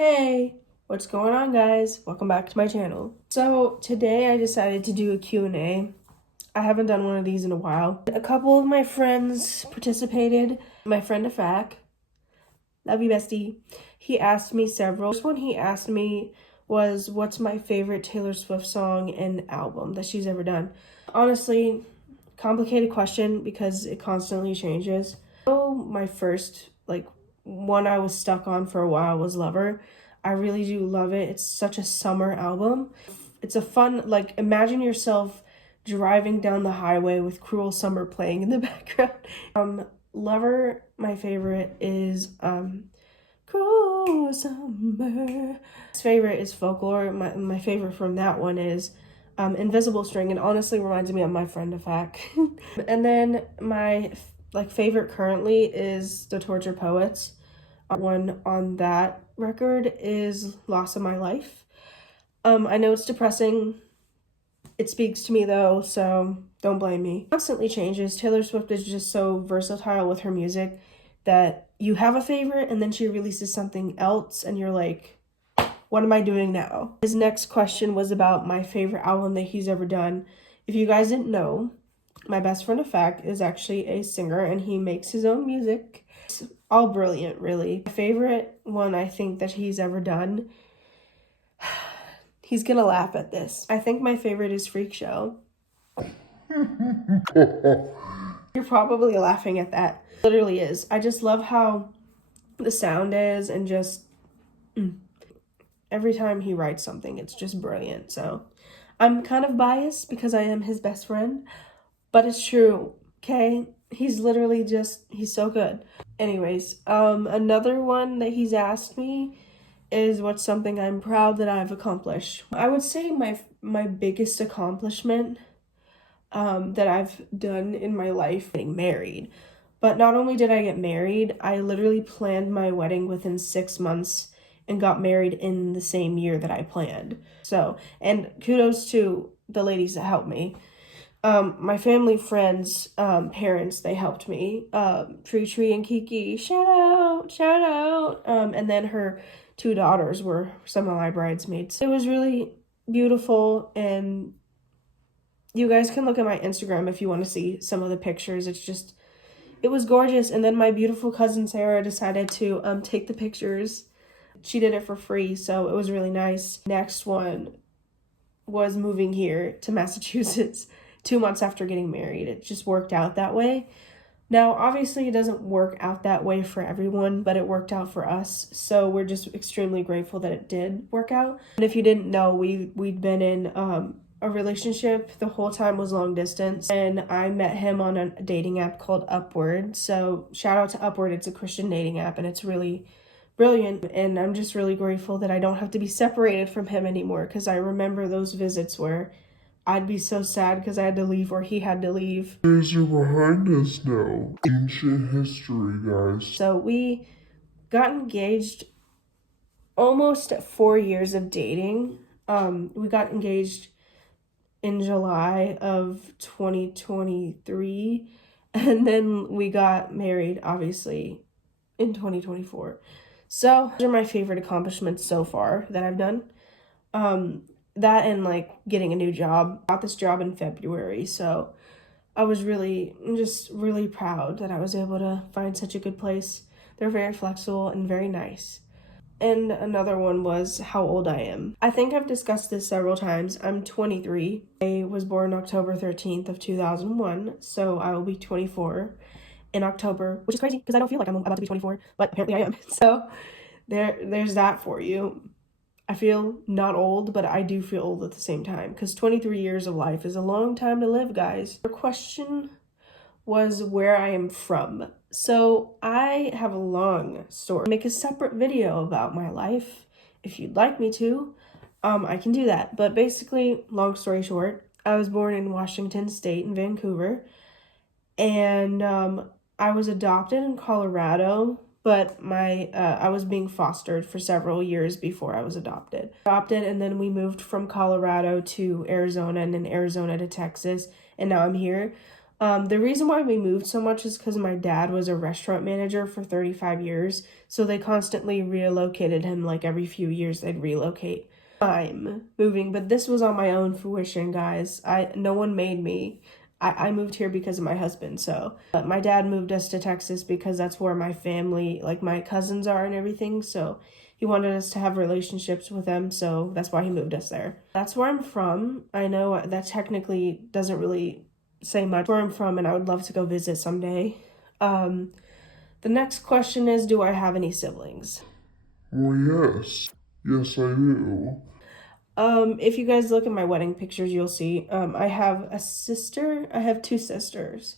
Hey, what's going on, guys? Welcome back to my channel. So today I decided to do a Q&A. I haven't done one of these in a while. A couple of my friends participated. My friend Afak, love you, bestie. He asked me several. First one he asked me was, what's my favorite Taylor Swift song and album that she's ever done? Honestly, complicated question because it constantly changes. So my first, one I was stuck on for a while was Lover. I really do love it. It's such a summer album. It's a fun, imagine yourself driving down the highway with Cruel Summer playing in the background. Lover, my favorite is Cruel Summer. His favorite is Folklore. My favorite from that one is Invisible String, and honestly reminds me of my friend Afak. And then my favorite currently is The Tortured Poets. One on that record is Loss of My Life. I know it's depressing. It speaks to me though, so don't blame me. It constantly changes. Taylor Swift is just so versatile with her music that you have a favorite and then she releases something else and you're like, what am I doing now? His next question was about my favorite album that he's ever done. If you guys didn't know, my best friend Afak is actually a singer and he makes his own music. It's all brilliant, really. My favorite one I think that he's ever done, he's gonna laugh at this. I think my favorite is Freak Show. You're probably laughing at that. It literally is. I just love how the sound is and just every time he writes something, it's just brilliant. So I'm kind of biased because I am his best friend, but it's true, okay? He's literally he's so good. Anyways, another one that he's asked me is what's something I'm proud that I've accomplished. I would say my biggest accomplishment that I've done in my life, getting married. But not only did I get married, I literally planned my wedding within 6 months and got married in the same year that I planned. So, and kudos to the ladies that helped me. My family, friends, parents, they helped me. Tree and Kiki, shout out. And then her 2 daughters were some of my bridesmaids. It was really beautiful, and you guys can look at my Instagram if you want to see some of the pictures. It was gorgeous. And then my beautiful cousin Sarah decided to take the pictures. She did it for free, so it was really nice. Next one was moving here to Massachusetts 2 months after getting married. It just worked out that way. Now, obviously, it doesn't work out that way for everyone, but it worked out for us. So we're just extremely grateful that it did work out. And if you didn't know, we'd been in a relationship the whole time was long distance, and I met him on a dating app called Upward. So shout out to Upward. It's a Christian dating app, and it's really brilliant, and I'm just really grateful that I don't have to be separated from him anymore, because I remember those visits where I'd be so sad because I had to leave or he had to leave. Days are behind us now. Ancient history, guys. So we got engaged almost 4 years of dating. We got engaged in July of 2023, and then we got married, obviously, in 2024. So those are my favorite accomplishments so far that I've done. That and getting a new job. Got this job in February, so I was just really proud that I was able to find such a good place. They're very flexible and very nice. And another one was how old I am. I think I've discussed this several times. I'm 23. I was born October 13th of 2001, so I will be 24 in October, which is crazy because I don't feel like I'm about to be 24, but apparently I am. So there's that for you. I feel not old, but I do feel old at the same time because 23 years of life is a long time to live, guys. Your question was where I am from. So I have a long story. Make a separate video about my life if you'd like me to. I can do that. But basically, long story short, I was born in Washington State in Vancouver, and I was adopted in Colorado, but I was being fostered for several years before I was adopted. And then we moved from Colorado to Arizona, and then Arizona to Texas, and now I'm here. The reason why we moved so much is because my dad was a restaurant manager for 35 years, so they constantly relocated him. Like every few years they'd relocate. I'm moving, but this was on my own fruition, guys. No one made me. I moved here because of my husband. So my dad moved us to Texas because that's where my family, like my cousins are and everything. So he wanted us to have relationships with them. So that's why he moved us there. That's where I'm from. I know that technically doesn't really say much where I'm from, and I would love to go visit someday. The next question is, do I have any siblings? Well, yes. Yes, I do. If you guys look at my wedding pictures, you'll see, I have a sister. I have two sisters.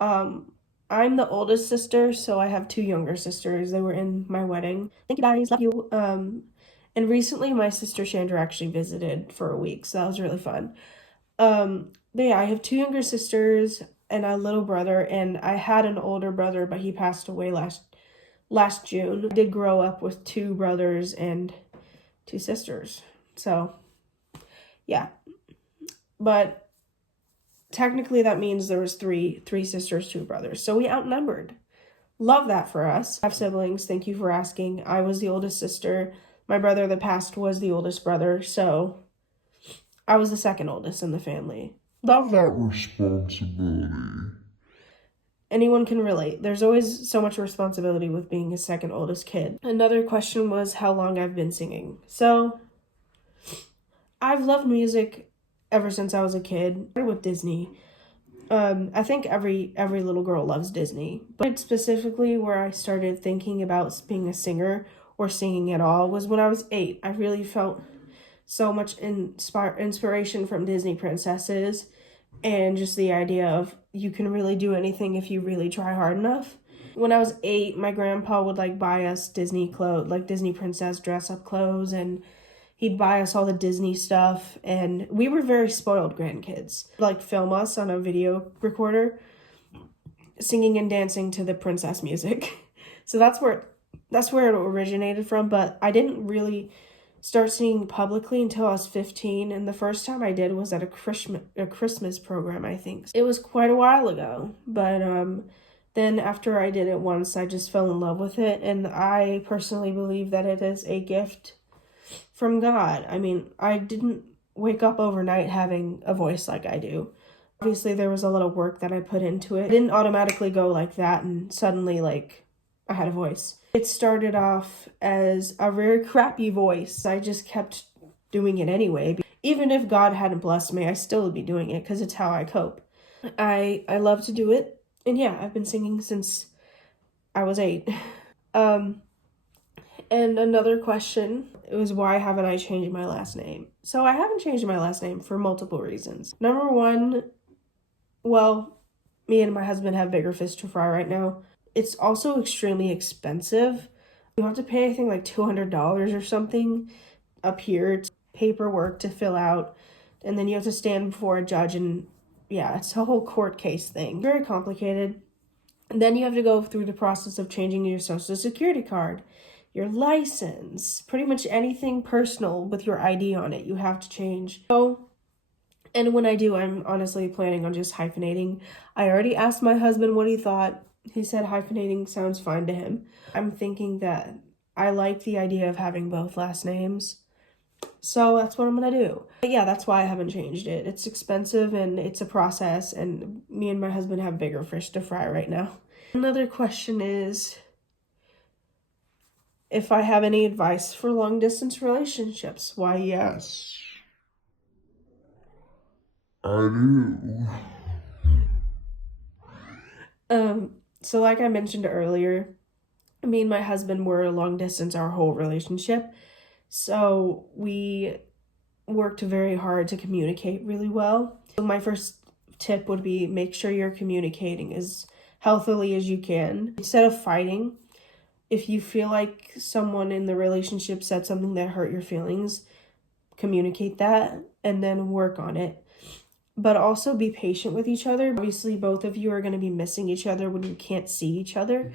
I'm the oldest sister, so I have two younger sisters. They were in my wedding. Thank you guys, love you. And recently my sister Chandra actually visited for a week, so that was really fun. But yeah, I have two younger sisters and a little brother, and I had an older brother, but he passed away last June. I did grow up with two brothers and two sisters. So, yeah. But technically that means there was three sisters, two brothers. So we outnumbered. Love that for us. I have siblings. Thank you for asking. I was the oldest sister. My brother that passed was the oldest brother. So I was the second oldest in the family. Love that responsibility. Anyone can relate. There's always so much responsibility with being a second oldest kid. Another question was how long I've been singing. So I've loved music ever since I was a kid. With Disney. I think every little girl loves Disney. But specifically where I started thinking about being a singer or singing at all was when I was 8. I really felt so much inspiration from Disney princesses, and just the idea of you can really do anything if you really try hard enough. When I was 8, my grandpa would like buy us Disney clothes, like Disney princess dress up clothes, and he'd buy us all the Disney stuff, and we were very spoiled grandkids. Like film us on a video recorder singing and dancing to the princess music. So that's where it originated from, but I didn't really start singing publicly until I was 15, and the first time I did was at a Christmas program, I think. It was quite a while ago, but then after I did it once, I just fell in love with it, and I personally believe that it is a gift from God. I mean, I didn't wake up overnight having a voice like I do. Obviously, there was a lot of work that I put into it. It didn't automatically go like that and suddenly, like, I had a voice. It started off as a very crappy voice. I just kept doing it anyway. Even if God hadn't blessed me, I still would be doing it because it's how I cope. I love to do it. And yeah, I've been singing since I was 8. And another question was, why haven't I changed my last name? So I haven't changed my last name for multiple reasons. Number one, well, me and my husband have bigger fish to fry right now. It's also extremely expensive. You have to pay, I think, like $200 or something up here. It's paperwork to fill out, and then you have to stand before a judge, and yeah, it's a whole court case thing. Very complicated. And then you have to go through the process of changing your social security card, your license, pretty much anything personal with your ID on it, you have to change. So, and when I do, I'm honestly planning on just hyphenating. I already asked my husband what he thought. He said hyphenating sounds fine to him. I'm thinking that I like the idea of having both last names. So that's what I'm going to do. But yeah, that's why I haven't changed it. It's expensive and it's a process, and me and my husband have bigger fish to fry right now. Another question is if I have any advice for long distance relationships. Why, yes. I do. So like I mentioned earlier, me and my husband were long distance our whole relationship. So we worked very hard to communicate really well. So my first tip would be make sure you're communicating as healthily as you can. Instead of fighting, if you feel like someone in the relationship said something that hurt your feelings, communicate that and then work on it. But also be patient with each other. Obviously, both of you are going to be missing each other when you can't see each other.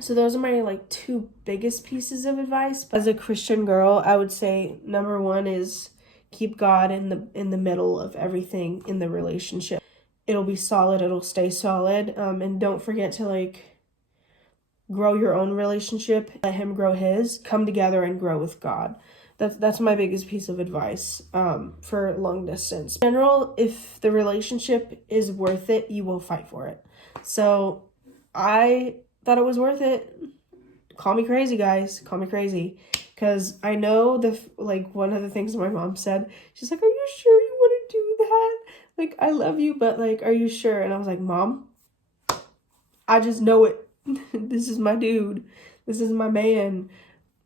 So those are my two biggest pieces of advice. As a Christian girl, I would say number one is keep God in the middle of everything in the relationship. it'll be solid, it'll stay solid. And don't forget to like grow your own relationship, let him grow his, come together and grow with God. That's my biggest piece of advice for long distance. In general, if the relationship is worth it, you will fight for it. So I thought it was worth it. Call me crazy, guys. Call me crazy. Because I know one of the things my mom said, she's like, are you sure you want to do that? Like, I love you, but like, are you sure? And I was like, Mom, I just know it. This is my dude. This is my man.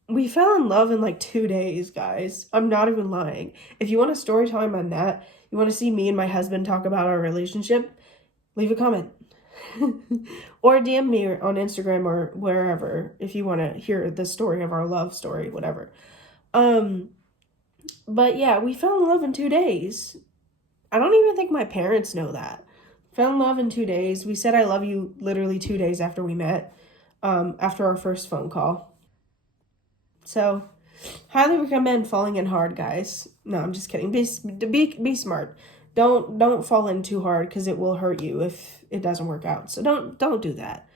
We fell in love in like 2 days, guys. I'm not even lying. If you want a story time on that, you want to see me and my husband talk about our relationship, leave a comment. Or DM me on Instagram or wherever if you want to hear the story of our love story, whatever. But yeah, we fell in love in 2 days. I don't even think my parents know that. Fell in love in 2 days. We said I love you literally 2 days after we met, after our first phone call. So, highly recommend falling in hard, guys. No, I'm just kidding. Be smart. Don't fall in too hard because it will hurt you if it doesn't work out. So don't do that.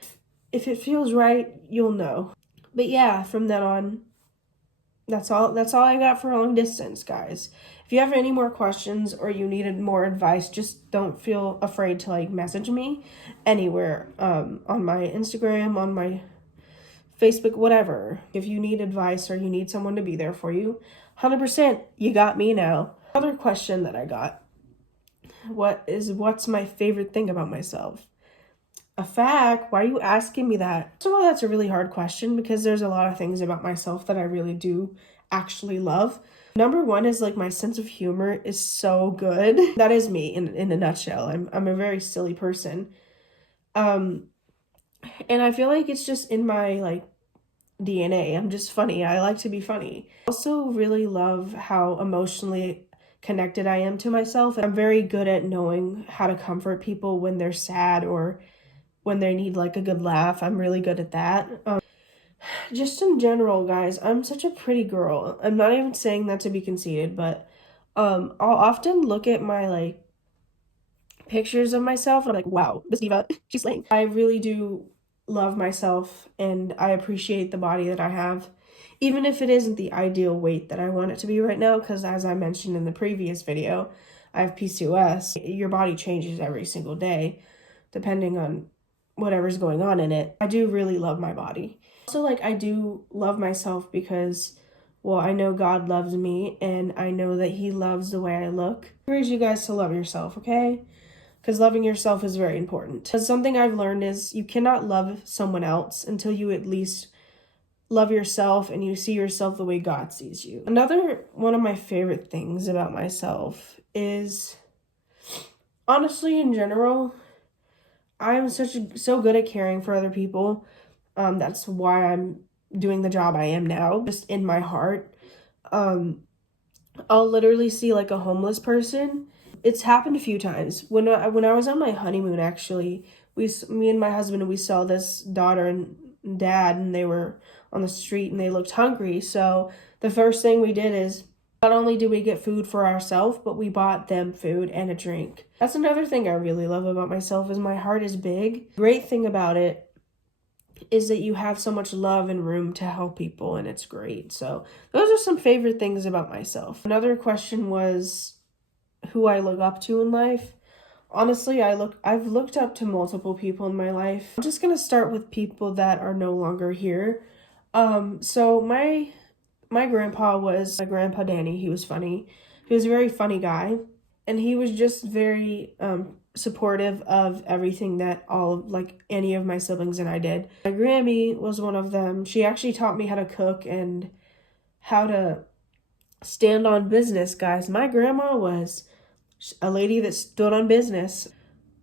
If it feels right, you'll know. But yeah, from then on, that's all I got for long distance, guys. If you have any more questions or you needed more advice, just don't feel afraid to like message me anywhere on my Instagram, on my Facebook, whatever. If you need advice or you need someone to be there for you, 100%, you got me now. Another question that I got, what's my favorite thing about myself? A fact? Why are you asking me that? First of all, that's a really hard question because there's a lot of things about myself that I really do actually love. Number one is like my sense of humor is so good. That is me in a nutshell. I'm a very silly person. And I feel like it's just in my like DNA. I'm just funny. I like to be funny. I also really love how emotionally connected I am to myself. I'm very good at knowing how to comfort people when they're sad or when they need like a good laugh. I'm really good at that. Just in general, guys, I'm such a pretty girl. I'm not even saying that to be conceited, but I'll often look at my like pictures of myself and I'm like, wow, this diva, she's slaying. I really do love myself and I appreciate the body that I have, even if it isn't the ideal weight that I want it to be right now, because as I mentioned in the previous video, I have PCOS. Your body changes every single day depending on whatever's going on in it. I do really love my body. Also, like, I do love myself because, well, I know God loves me and I know that he loves the way I look. I encourage you guys to love yourself, okay? Because loving yourself is very important. Because something I've learned is you cannot love someone else until you at least love yourself and you see yourself the way God sees you. Another one of my favorite things about myself is, honestly, in general, I'm so good at caring for other people. That's why I'm doing the job I am now, just in my heart. I'll literally see like a homeless person. It's happened a few times. When I was on my honeymoon, actually, me and my husband, we saw this daughter and dad, and they were on the street and they looked hungry. So the first thing we did is not only did we get food for ourselves, but we bought them food and a drink. That's another thing I really love about myself is my heart is big. Great thing about it is that you have so much love and room to help people, and it's great. So those are some favorite things about myself. Another question was who I look up to in life. Honestly, I've looked up to multiple people in my life. I'm just gonna start with people that are no longer here. So my grandpa was my grandpa Danny. He was funny. He was a very funny guy, and he was just very supportive of everything that any of my siblings and I did. My Grammy was one of them. She actually taught me how to cook and how to stand on business, guys. My grandma was a lady that stood on business.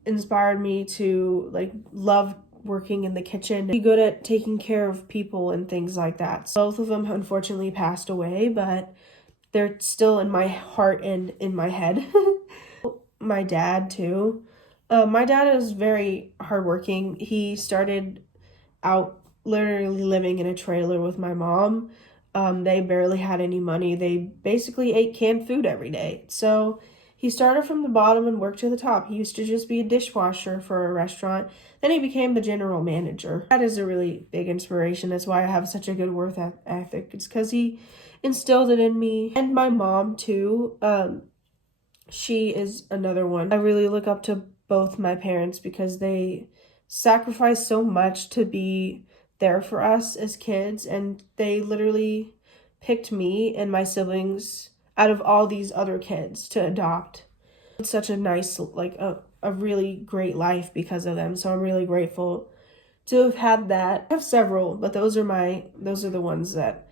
Inspired me to like love working in the kitchen, be good at taking care of people and things like that. So both of them unfortunately passed away, but they're still in my heart and in my head. My dad too. My dad is very hardworking. He started out literally living in a trailer with my mom. They barely had any money. They basically ate canned food every day. So He started from the bottom and worked to the top. He used to just be a dishwasher for a restaurant. Then he became the general manager. That is a really big inspiration. That's why I have such a good work ethic. It's because he instilled it in me. And my mom, too. She is another one. I really look up to both my parents because they sacrificed so much to be there for us as kids. And they literally picked me and my siblings out of all these other kids to adopt. It's such a nice, like a really great life because of them. So I'm really grateful to have had that. I have several, but those are the ones that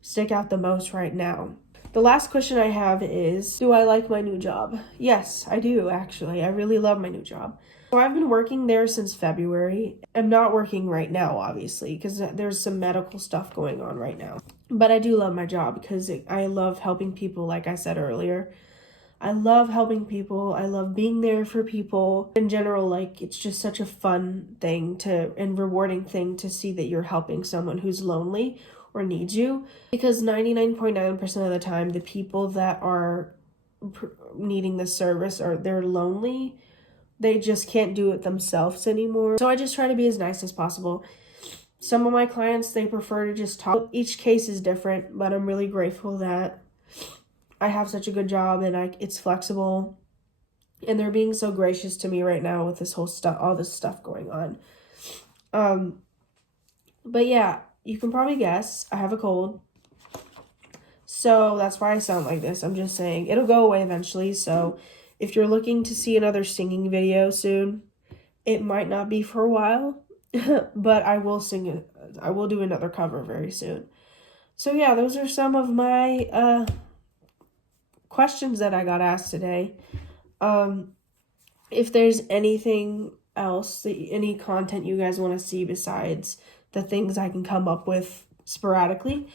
stick out the most right now. The last question I have is, do I like my new job? Yes, I do, actually. I really love my new job. So I've been working there since February. I'm not working right now, obviously, because there's some medical stuff going on right now. But I do love my job because I love helping people, like I said earlier. I love helping people. I love being there for people. In general, like, it's just such a fun thing and rewarding thing to see that you're helping someone who's lonely or needs you. Because 99.9% of the time, the people that are needing the service they're lonely. They just can't do it themselves anymore. So I just try to be as nice as possible. Some of my clients, they prefer to just talk. Each case is different, but I'm really grateful that I have such a good job and it's flexible. And they're being so gracious to me right now with this whole stuff, all this stuff going on. But yeah, you can probably guess I have a cold. So that's why I sound like this. I'm just saying it'll go away eventually. So if you're looking to see another singing video soon, it might not be for a while, but I will sing it. I will do another cover very soon. So yeah, those are some of my questions that I got asked today. If there's anything else, any content you guys want to see besides the things I can come up with sporadically,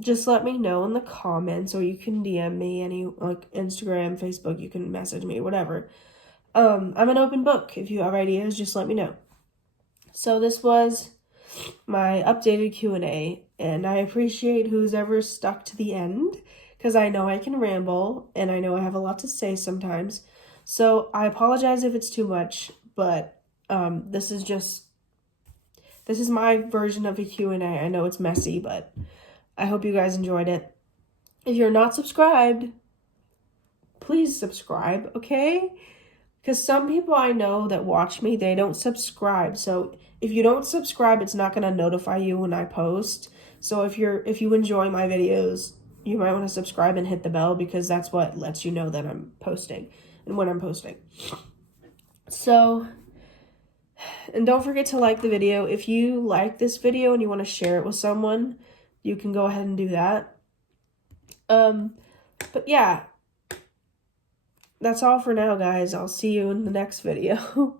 just let me know in the comments, or you can DM me any, like, Instagram, Facebook, you can message me, whatever. I'm an open book. If you have ideas, just let me know. So this was my updated Q&A, and I appreciate who's ever stuck to the end, because I know I can ramble, and I know I have a lot to say sometimes. So I apologize if it's too much, but this is my version of a Q&A. I know it's messy, but I hope you guys enjoyed it. If you're not subscribed, please subscribe, okay? Because some people I know that watch me, they don't subscribe. So if you don't subscribe, it's not going to notify you when I post. So if you enjoy my videos, you might want to subscribe and hit the bell, because that's what lets you know that I'm posting and when I'm posting. So, and don't forget to like the video. If you like this video and you want to share it with someone, you can go ahead and do that. But yeah, that's all for now, guys. I'll see you in the next video.